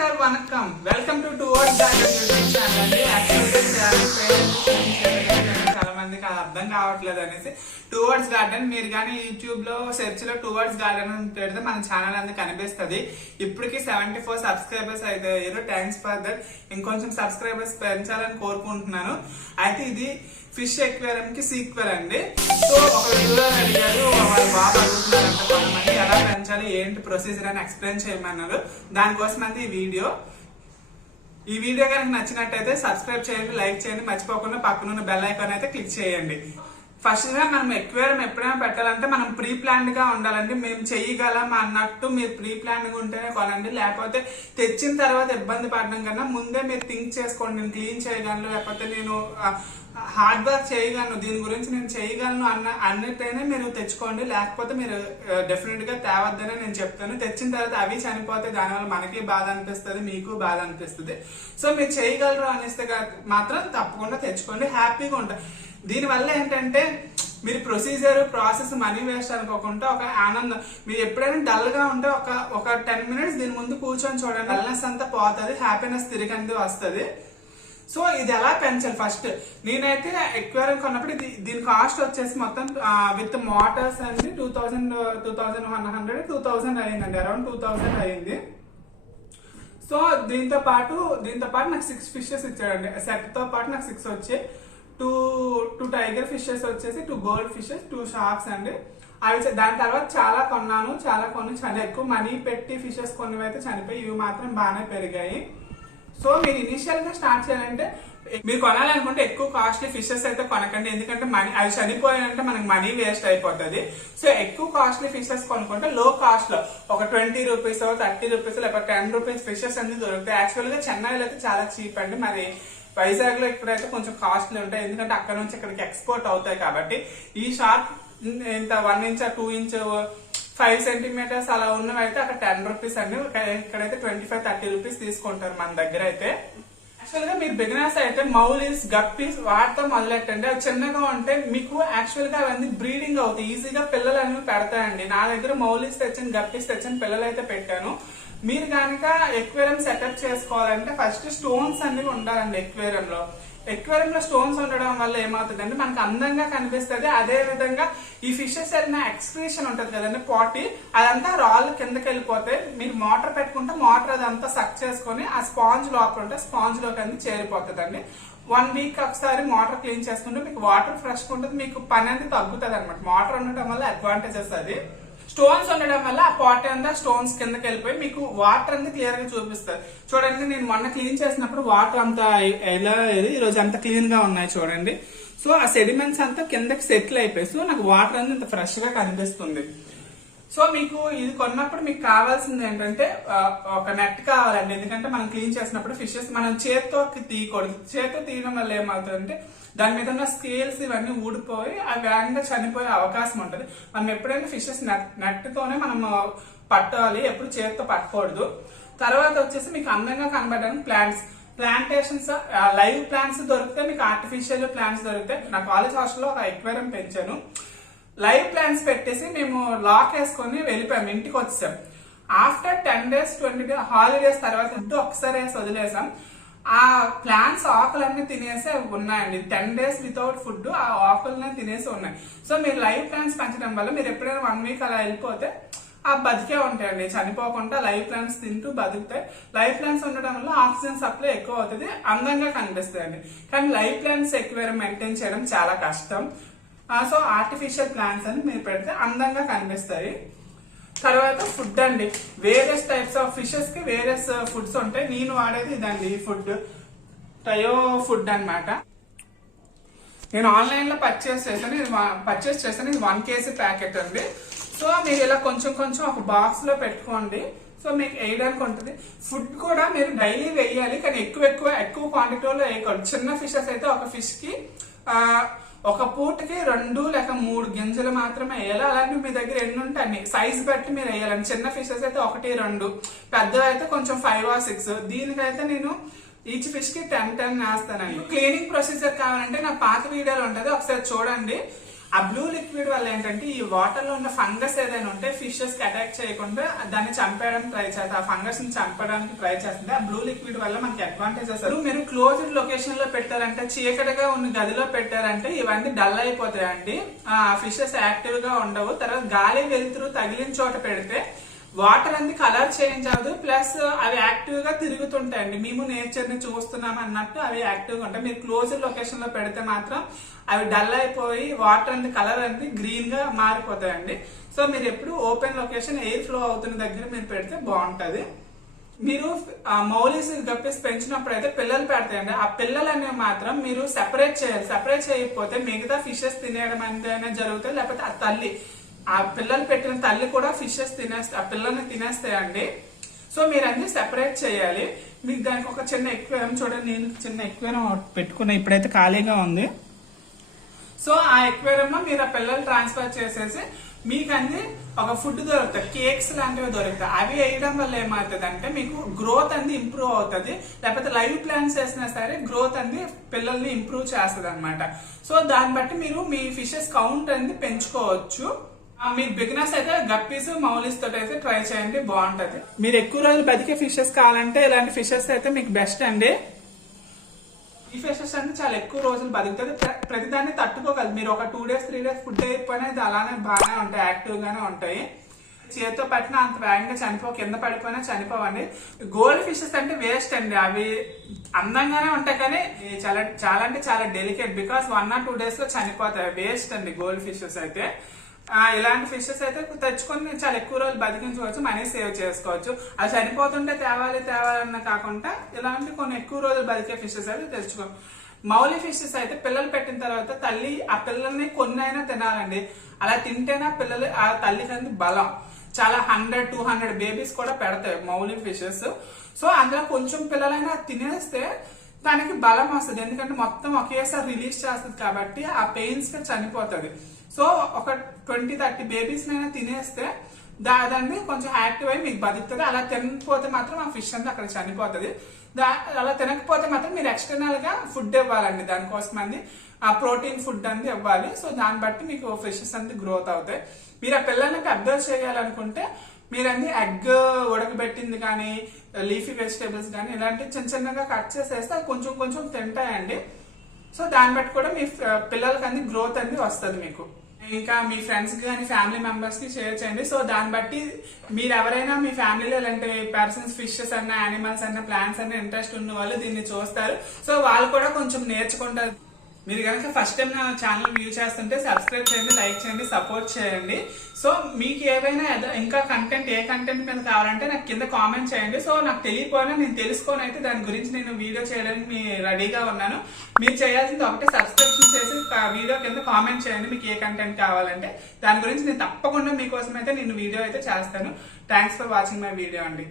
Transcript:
నమస్కారం vanakkam welcome to towards garden YouTube channel అండి. చాలా మందికి అది అర్థం కావట్లేదు అనేసి టువర్డ్స్ గార్డెన్ మీరు కానీ యూట్యూబ్ లో సెర్చ్ లో టువర్డ్స్ గార్డెన్ అని పెడితే మన ఛానల్ అంతా కనిపిస్తుంది. ఇప్పటికి 74 సబ్స్క్రైబర్స్ అయితే థ్యాంక్స్ ఫర్ దట్. ఇంకొంచెం సబ్స్క్రైబర్స్ పెంచాలని కోరుకుంటున్నాను. అయితే ఇది ఫిష్ ఎక్వేరియం కి సీక్వెల్ అండి. సో ఒక వీడియో అడిగారు, వాళ్ళు బాగా అడుగుతున్నారంటే కొంతమంది ఎలా పెంచాలి ఏంటి ప్రొసీజర్ అని ఎక్స్ప్లెయిన్ చేయమన్నారు. దానికోసం అయితే ఈ వీడియో కనుక నచ్చినట్టయితే సబ్స్క్రైబ్ చేయండి, లైక్ చేయండి, మర్చిపోకుండా పక్కనున్న బెల్ ఐకాన్ అయితే క్లిక్ చేయండి. ఫస్ట్ గా మనం ఎక్వేరియం ఎప్పుడైనా పెట్టాలంటే మనం ప్రీ ప్లాన్డ్ గా ఉండాలండి. మేము చేయగలం అన్నట్టు మీరు ప్రీ ప్లాన్డ్ గా ఉంటేనే కొనండి. లేకపోతే తెచ్చిన తర్వాత ఇబ్బంది పడడం కన్నా ముందే మీరు థింక్ చేసుకోండి, నేను క్లీన్ చేయగలను, లేకపోతే నేను హార్డ్ వర్క్ చేయగలను, దీని గురించి నేను చేయగలను అన్నట్టయినా మీరు తెచ్చుకోండి. లేకపోతే మీరు డెఫినెట్ గా తేవద్దనే నేను చెప్తాను. తెచ్చిన తర్వాత అవి చనిపోతే దానివల్ల మనకి బాధ అనిపిస్తుంది, మీకు బాధ అనిపిస్తుంది. సో మీరు చేయగలరు అనేస్తే మాత్రం తప్పకుండా తెచ్చుకోండి, హ్యాపీగా ఉంటారు. దీనివల్ల ఏంటంటే మీరు ప్రొసీజర్ ప్రాసెస్ మనీ వేస్ట్ అనుకోకుండా ఒక ఆనందం. మీరు ఎప్పుడైనా డల్ గా ఉంటే ఒక 10 minutes దీని ముందు కూర్చొని చూడండి, డల్నెస్ అంతా పోతుంది, హ్యాపీనెస్ తిరిగి వస్తుంది. సో ఇది ఎలా పెంచాలి ఫస్ట్. నేనైతే ఎక్వేరియం కొన్నప్పుడు దీని కాస్ట్ వచ్చేసి మొత్తం విత్ మోటార్స్ అండి 2100 2000 అయిందండి, అరౌండ్ 2000 అయింది. సో దీంతో పాటు నాకు 6 fishes ఇచ్చాడండి. సెట్ తో పాటు నాకు 6 వచ్చాయి. 2 టైగర్ ఫిషెస్ వచ్చేసి 2 గోల్డ్ ఫిషెస్ 2 షార్క్స్ అండి. అవి దాని తర్వాత చాలా కొన్ని చాలా ఎక్కువ మనీ పెట్టి ఫిషెస్ కొన్ని అయితే చనిపోయి, ఇవి మాత్రం బాగానే పెరిగాయి. సో మీరు ఇనిషియల్ గా స్టార్ట్ చేయాలంటే మీరు కొనాలనుకుంటే ఎక్కువ కాస్ట్లీ ఫిషెస్ అయితే కొనకండి, ఎందుకంటే మనీ అవి చనిపోయాయంటే మనకి మనీ వేస్ట్ అయిపోతుంది. సో ఎక్కువ కాస్ట్లీ ఫిషెస్ కొనుక్కుంటే లో కాస్ట్ లో ఒక 20 రూపీస్ 30 రూపీస్ లేకపోతే 10 రూపీస్ ఫిషెస్ అన్ని దొరుకుతాయి. యాక్చువల్ గా చెన్నైలో అయితే చాలా చీప్ అండి, మరి వైజాగ్ లో ఇక్కడైతే కొంచెం కాస్ట్లీ ఉంటాయి, ఎందుకంటే అక్కడ నుంచి ఇక్కడికి ఎక్స్పోర్ట్ అవుతాయి. కాబట్టి ఈ షార్క్ ఇంత 1 inch 2 inch 5 centimeters అలా ఉన్నవి అయితే అక్కడ 10 రూపీస్ అండి. ఇక్కడైతే 25-30 రూపీస్ తీసుకుంటారు మన దగ్గర అయితే. యాక్చువల్ గా మీరు బిగినర్స్ అయితే మౌలీస్ గప్పీస్ వాటితో మొదలెట్టండి. అవి చిన్నగా ఉంటే మీకు యాక్చువల్ గా అవన్నీ బ్రీడింగ్ అవుతాయి, ఈజీగా పిల్లలు అనేవి పెడతాయండి. నా దగ్గర మౌలీస్ తెచ్చిన గప్పీస్ తెచ్చిన పిల్లలు అయితే పెట్టాను. మీరు కనుక ఎక్వేరియం సెటప్ చేసుకోవాలంటే ఫస్ట్ స్టోన్స్ అనేవి ఉండాలండి ఎక్వేరియం లో. ఎక్వేరియం లో స్టోన్స్ ఉండడం వల్ల ఏమవుతుందంటే మనకు అందంగా కనిపిస్తుంది. అదే విధంగా ఈ ఫిషెస్ వెళ్ళిన ఎక్స్క్రీషన్ ఉంటది కదండి, పాటీ, అదంతా రాళ్ళు కిందకి వెళ్ళిపోతే మీరు మోటార్ పెట్టుకుంటే మోటార్ అదంతా సక్ చేసుకుని ఆ స్పాంజ్ లోపల ఉంటే స్పాంజ్ లోకి అన్ని చేరిపోతుంది అండి. 1 week ఒకసారి మోటార్ క్లీన్ చేసుకుంటే మీకు వాటర్ ఫ్రెష్ ఉంటుంది, మీకు పని అనేది తగ్గుతుంది అనమాట. మోటార్ ఉండటం వల్ల అడ్వాంటేజెస్ అది. స్టోన్స్ ఉండడం వల్ల ఆ పాట్ అంతా స్టోన్స్ కిందకి వెళ్ళిపోయి మీకు వాటర్ అంతా క్లియర్ గా చూపిస్తుంది. చూడండి, నేను మొన్న క్లీన్ చేసినప్పుడు వాటర్ అంతా ఎలా ఈ రోజు అంత క్లీన్ గా ఉన్నాయి చూడండి. సో ఆ సెడిమెంట్స్ అంతా కిందకి సెటిల్ అయిపోయి సో నాకు వాటర్ అనేది ఇంత ఫ్రెష్ గా కనిపిస్తుంది. సో మీకు ఇది కొన్నప్పుడు మీకు కావాల్సింది ఏంటంటే ఒక నెట్ కావాలండి, ఎందుకంటే మనం క్లీన్ చేసినప్పుడు ఫిషెస్ మనం చేత్తో తీయకూడదు. చేత్తో తీయడం వల్ల ఏమవుతుందంటే దాని మీద ఉన్న స్కేల్స్ ఇవన్నీ ఊడిపోయి అవి వేగంగా చనిపోయే అవకాశం ఉంటుంది. మనం ఎప్పుడైనా ఫిషెస్ నెట్ తోనే మనం పట్టాలి, ఎప్పుడు చేతితో పట్టకూడదు. తర్వాత వచ్చేసి మీకు అందంగా కనబడడానికి ప్లాంటేషన్స్ లైవ్ ప్లాంట్స్ దొరికితే, మీకు ఆర్టిఫిషియల్ ప్లాంట్స్ దొరికితే. నా కాలేజ్ హాస్టల్లో ఒక ఎక్వేరియం పెంచాను, లైవ్ ప్లాంట్స్ పెట్టేసి మేము లాక్ వేసుకొని వెళ్ళిపోయాము, ఇంటికి వచ్చాం. ఆఫ్టర్ 10 days 20 days హాలిడేస్ తర్వాత ఫుడ్ ఒకసారి వేసి వదిలేసాం. ఆ ప్లాంట్స్ ఆకులన్నీ తినేసి ఉన్నాయండి. 10 days వితౌట్ ఫుడ్ ఆ ఆకులనే తినేసి ఉన్నాయి. సో మీరు లైవ్ ప్లాంట్స్ పెంచడం వల్ల మీరు ఎప్పుడైనా 1 week అలా వెళ్ళిపోతే ఆ బతికే ఉంటాయండి, చనిపోకుండా లైవ్ ప్లాంట్స్ తింటూ బతుకుతాయి. లైవ్ ప్లాంట్స్ ఉండడం వల్ల ఆక్సిజన్ సప్లై ఎక్కువ అవుతుంది, అందంగా కనిపిస్తాయండి. కానీ లైవ్ ప్లాంట్స్ ఎక్వేరియం మెయింటైన్ చేయడం చాలా కష్టం. సో ఆర్టిఫిషియల్ ప్లాంట్స్ అని మీరు పెడితే అందంగా కనిపిస్తాయి. తర్వాత ఫుడ్ అండి, వేరియస్ టైప్స్ ఆఫ్ ఫిషెస్ కి వేరియస్ ఫుడ్స్ ఉంటాయి. నేను వాడేది ఇదండి, ఈ ఫుడ్ టయో ఫుడ్ అన్నమాట. నేను ఆన్లైన్ లో పర్చేస్ చేశాను. ఇది 1 kg ప్యాకెట్ అండి. సో మీరు ఇలా కొంచెం ఒక బాక్స్ లో పెట్టుకోండి. సో మీకు వేయడానికి ఉంటుంది. ఫుడ్ కూడా మీరు డైలీ వేయాలి, కానీ ఎక్కువ క్వాంటిటీలో వేయకూడదు. చిన్న ఫిషెస్ అయితే ఒక ఫిష్ కి ఒక పూటకి 2 లేక 3 గింజలు మాత్రమే వేయాలి. అలాంటి మీ దగ్గర ఎన్ని ఉంటే అన్ని సైజ్ బట్టి మీరు వేయాలండి. చిన్న ఫిషెస్ అయితే 1-2, పెద్దవి అయితే కొంచెం 5 or 6. దీనికైతే నేను ఈచ్ ఫిష్ కి 10 వేస్తానండి. క్లీనింగ్ ప్రొసీజర్ కావాలంటే నా పాత వీడియోలు ఉంటుంది, ఒకసారి చూడండి. ఆ బ్లూ లిక్విడ్ వల్ల ఏంటంటే ఈ వాటర్ లో ఉన్న ఫంగస్ ఏదైనా ఉంటే ఫిషెస్ కి అటాక్ చేయకుండా దాన్ని చంపేయడానికి ట్రై చేస్తుంది, ఆ ఫంగస్ ని చంపడానికి ట్రై చేస్తుంది. ఆ బ్లూ లిక్విడ్ వల్ల మనకి అడ్వాంటేజెస్. మీరు క్లోజ్డ్ లొకేషన్ లో పెట్టారంటే, చీకటిగా ఉన్న గదిలో పెట్టారంటే ఇవన్నీ డల్ అయిపోతాయండి, ఫిషెస్ యాక్టివ్ గా ఉండవు. తర్వాత గాలి వెలుతురు తగిలిన చోట పెడితే వాటర్ అనేది కలర్ చేంజ్ అవ్వదు, ప్లస్ అవి యాక్టివ్ గా తిరుగుతుంటాయండి. మేము నేచర్ ని చూస్తున్నాం అన్నట్టు అవి యాక్టివ్ గా ఉంటాయి. మీరు క్లోజ్ లొకేషన్ లో పెడితే మాత్రం అవి డల్ అయిపోయి వాటర్ అనేది కలర్ అనేది గ్రీన్ గా మారిపోతాయండి. సో మీరు ఎప్పుడు ఓపెన్ లొకేషన్ ఎయిర్ ఫ్లో అవుతున్న దగ్గర మీరు పెడితే బాగుంటది. మీరు మౌలీస్ గప్పీస్ పెంచినప్పుడు అయితే పిల్లలు పెడతాయండి, ఆ పిల్లలు అనేవి మాత్రం మీరు సెపరేట్ చేయాలి. సెపరేట్ చేయకపోతే మిగతా ఫిషెస్ తినేయడం అనేది జరుగుతుంది, లేకపోతే ఆ తల్లి, ఆ పిల్లలు పెట్టిన తల్లి కూడా ఫిషెస్ ఆ పిల్లల్ని తినేస్తాయండి. సో మీరు అన్ని సెపరేట్ చేయాలి. మీకు దానికి ఒక చిన్న ఎక్వేరియం చూడండి, నేను చిన్న ఎక్వేరియం పెట్టుకున్నా, ఇప్పుడైతే ఖాళీగా ఉంది. సో ఆ ఎక్వేరియం లో మీరు ఆ పిల్లలు ట్రాన్స్ఫర్ చేసేసి మీకు అన్ని ఒక ఫుడ్ దొరుకుతాయి, కేక్స్ లాంటివి దొరుకుతాయి. అవి వేయడం వల్ల ఏమవుతుంది అంటే మీకు గ్రోత్ అనేది ఇంప్రూవ్ అవుతుంది, లేకపోతే లైవ్ ప్లాంట్స్ వేసినా సరే గ్రోత్ అనేది పిల్లల్ని ఇంప్రూవ్ చేస్తుంది అనమాట. సో దాన్ని బట్టి మీరు మీ ఫిషెస్ కౌంట్ అనేది పెంచుకోవచ్చు. మీరు బిగినర్స్ అయితే గప్పీస్ మౌలీస్ తోటి అయితే ట్రై చేయండి, బాగుంటది. మీరు ఎక్కువ రోజులు బతికే ఫిషెస్ కావాలంటే ఇలాంటి ఫిషెస్ అయితే మీకు బెస్ట్ అండి. ఈ ఫిషెస్ అంటే చాలా ఎక్కువ రోజులు బతుకుతుంది, ప్రతిదాన్ని తట్టుకోగలదు. మీరు ఒక 2 days 3 days ఫుడ్ అయిపోయినా ఇది అలానే బాగానే ఉంటాయి, యాక్టివ్ గానే ఉంటాయి. చేతితో పట్టిన అంత వేగంగా కింద పడిపోయినా చనిపోవండి. గోల్డ్ ఫిషెస్ అంటే వేస్ట్ అండి, అవి అందంగానే ఉంటాయి కానీ చాలా చాలా అంటే చాలా డెలికేట్, బికాస్ 1 or 2 days లో చనిపోతాయి. వేస్ట్ అండి గోల్డ్ ఫిషెస్ అయితే. ఇలాంటి ఫిషెస్ అయితే తెచ్చుకొని చాలా ఎక్కువ రోజులు బతికించుకోవచ్చు, మనీ సేవ్ చేసుకోవచ్చు. అది చనిపోతుంటే తేవాలన్న కాకుండా ఇలాంటి కొన్ని ఎక్కువ రోజులు బతికే ఫిషెస్ అయితే తెచ్చుకో. మౌలి ఫిషెస్ అయితే పిల్లలు పెట్టిన తర్వాత తల్లి ఆ పిల్లల్ని కొన్ని అయినా తినాలండి, అలా తింటేనే పిల్లలు ఆ తల్లికి అనేది బలం. చాలా 100-200 బేబీస్ కూడా పెడతాయి మౌలి ఫిషెస్. సో అందులో కొంచెం పిల్లలైనా తినేస్తే దానికి బలం వస్తుంది, ఎందుకంటే మొత్తం ఒకేసారి రిలీజ్ చేస్తుంది కాబట్టి ఆ పెయిన్స్ కి చనిపోతుంది. సో ఒక 20-30 బేబీస్ నైనా తినేస్తే దాన్ని కొంచెం యాక్టివ్ అయి మీకు బతుకుతుంది. అలా తినకపోతే మాత్రం ఆ ఫిష్ అంతా అక్కడ చనిపోతుంది. అలా తినకపోతే మాత్రం మీరు ఎక్స్టర్నల్ గా ఫుడ్ ఇవ్వాలండి, దానికోసం అంది ఆ ప్రోటీన్ ఫుడ్ అనేది ఇవ్వాలి. సో దాన్ని బట్టి మీకు ఫిషెస్ అనేది గ్రోత్ అవుతాయి. మీరు ఆ పిల్లలకి అబ్జర్వ్ చేయాలనుకుంటే మీరన్నీ ఎగ్ ఉడకబెట్టింది కానీ లీఫీ వెజిటేబుల్స్ కానీ ఇలాంటివి చిన్న చిన్నగా కట్ చేసేస్తే కొంచెం కొంచెం తింటాయండి. సో దాన్ని బట్టి కూడా మీ పిల్లలకి అన్ని గ్రోత్ అనేది వస్తుంది మీకు. ఇంకా మీ ఫ్రెండ్స్ కానీ ఫ్యామిలీ మెంబర్స్ కి షేర్ చేయండి. సో దాన్ని బట్టి మీరు ఎవరైనా మీ ఫ్యామిలీలో ఇలాంటి పర్సన్స్ ఫిషెస్ అన్న యానిమల్స్ అన్న ప్లాంట్స్ అన్న ఇంట్రెస్ట్ ఉన్న వాళ్ళు దీన్ని చూస్తారు. సో వాళ్ళు కూడా కొంచెం నేర్చుకుంటారు. మీరు కనుక ఫస్ట్ టైం నా ఛానల్ వ్యూ చేస్తుంటే సబ్స్క్రైబ్ చేయండి, లైక్ చేయండి, సపోర్ట్ చేయండి. సో మీకు ఏవైనా ఇంకా కంటెంట్ ఏ కంటెంట్ మీద కావాలంటే నాకు కింద కామెంట్ చేయండి. సో నాకు తెలియకపోయినా నేను తెలుసుకొని అయితే దాని గురించి నేను వీడియో చేయడానికి రెడీగా ఉన్నాను. మీరు చేయాల్సింది ఒకటే సబ్స్క్రిప్షన్ చేసి వీడియో కింద కామెంట్ చేయండి మీకు ఏ కంటెంట్ కావాలంటే. దాని గురించి నేను తప్పకుండా మీకోసం అయితే నేను వీడియో అయితే చేస్తాను. Thanks for watching my video అండి.